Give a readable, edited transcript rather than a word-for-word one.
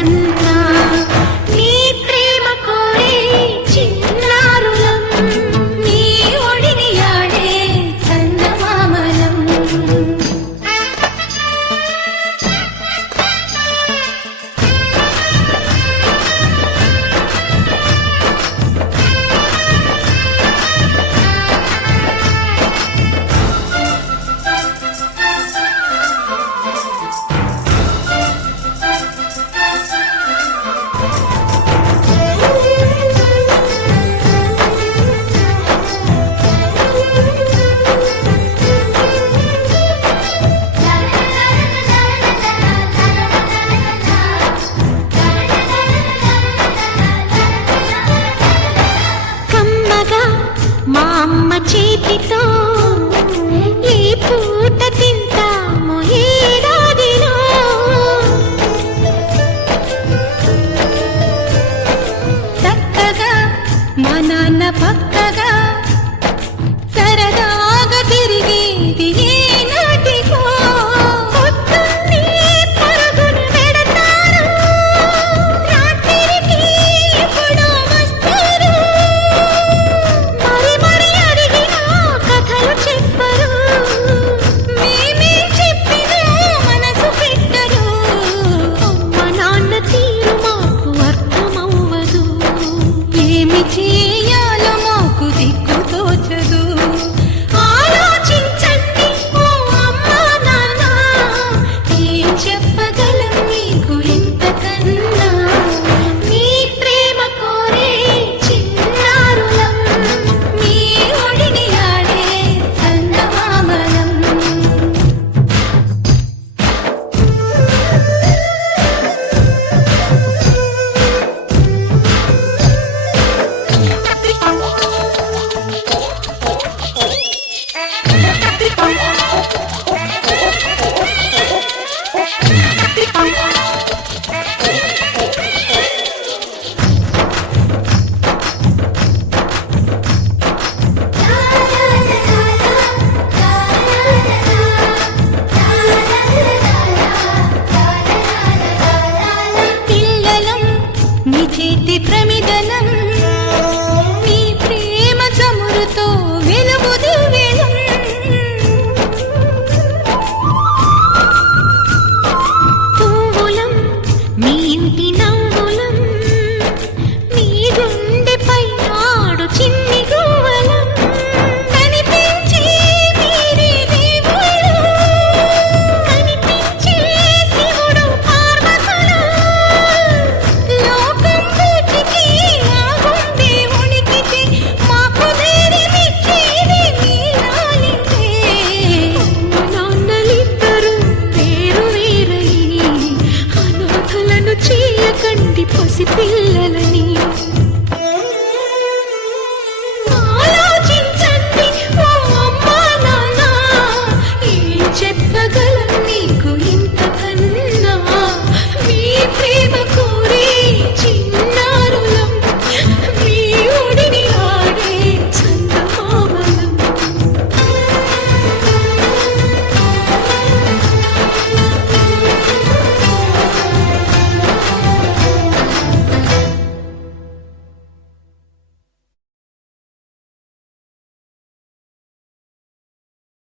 కన్నా నీ ప్రేమ కోరే చిన్నారులం నీ ఒడిని ఆడే చందమామలం మా అమ్మ చేతితో ఈ పూట తింటాము ఏడాదిలో చక్కగా మా నాన్న పక్కగా సరదాగా తిరిగేది ఏనాటికో పొద్దున్నే పరుగులు పెడతారు రాత్రికి ఎప్పుడో వస్తారు మరి అడిగినా కథలు చెప్పరు మేమే చెప్పినా మనసు పెట్టరు అమ్మ నాన్న తీరు మాకు అర్థమవ్వదు ఏమి చేయాలో మాకు దిక్కు తోచదు ఆలోచించండి ఓ అమ్మ నాన్న ఏం చెప్పగలం మీకు ఇంతకన్నా మీ ప్రేమ కోరే చిన్నారులం మీ ఒడిని ఆడే చందమామలం పిల్లలం నీ చేతి ప్రమిదలం నీ ప్రేమ చమురుతో వెలుగు దివ్యలం పువ్వులం మీ ఇంటి నవ్వులం